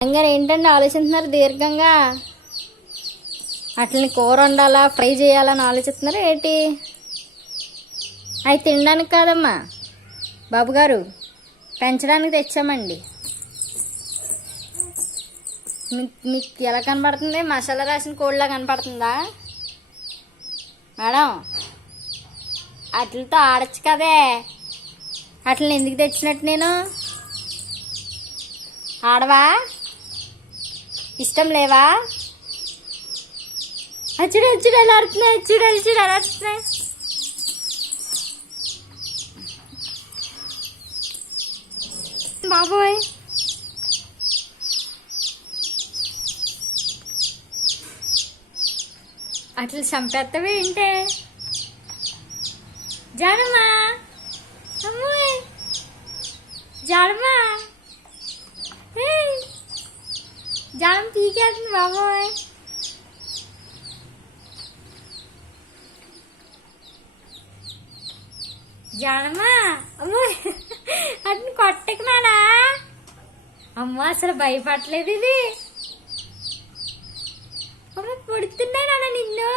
తెలంగాణ ఏంటంటే ఆలోచిస్తున్నారు దీర్ఘంగా. అట్లని కూర వండాలా ఫ్రై చేయాలని ఆలోచిస్తున్నారు ఏంటి? అవి తినడానికి కాదమ్మా బాబు గారు, పెంచడానికి తెచ్చామండి. మీకు ఎలా కనపడుతుంది? మసాలా రాసిన కోడిలా కనపడుతుందా మేడం? అట్లతో ఆడచ్చు కదే. అట్లని ఎందుకు తెచ్చినట్టు నేను? ఆడవా? ఇష్టం లేవా? అచ్చుడు అచ్చుడు ఎలా ఆడుతున్నాయి, అచ్చుడు అచ్చుడు ఎలా ఆడుతున్నాయి. బాబోయ్, అట్లా చంపేస్తావే ఏంటే? జానమ్మా, అమ్మాయి జానమ్మా, జానం పీకేస్తుంది బాబోయ్. జానమ్మా, అమ్మాయి అట్ని కొట్టకు నానా. అమ్మ అసలు భయపడలేదు ఇది. అమ్మ పొడుతున్నాయి నాన్న నిన్ను.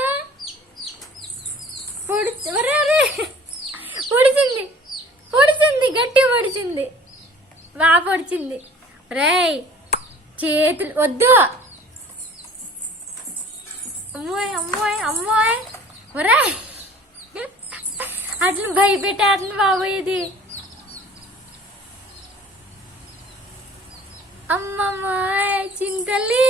పొడిచింది పొడిచింది గట్టి పొడిచింది, బాగా పొడిచింది. రేయ్ చేతులు వద్దు. అమ్మోయ్ అమ్మోయ్ అమ్మోయ్, ఒరే అట్లా భయపెట్టేస్తుంది బాబోయ్ ఇది. అమ్మమ్మాయ్ చింతల్లి.